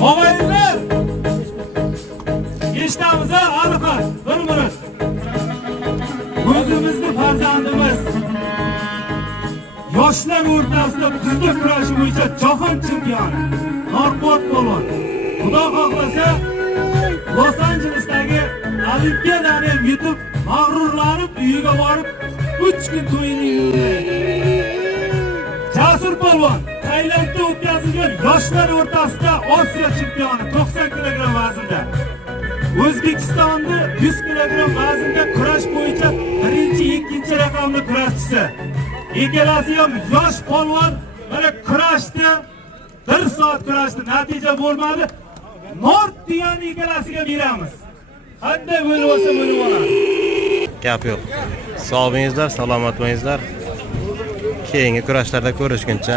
Og'aylar! Eshitamiz ha, aniq, bir minut. O'zimizni farzandimiz yoshlar o'rtasida kuzda kurashi bo'yicha jahon chempioni Norport polvon. Xudo xohlasa Los Anjelesdagi Olimpiadani ham yutib, mag'rurlanib uyiga borib 3 kun to'yini Jasur polvon Tailandda o'tkazilgan yoshlar o'rtasida Osiyo chempioni 90 kg vaznda. O'zbekistonda 100 kg vaznda kurash bo'yicha birinchi, ikkinchi raqamli kurashchisi. Ikkalasi ham yosh polvon mana kurashdi. 1 soat kurashdi, natija bo'lmadi. Nord degan ikkalasiga beramiz. Qanday bo'lib olsa bo'lib oladi. gap yo'q sog' bo'lingizlar salomat bo'lingizlar keyingi kurashlarda ko'rishguncha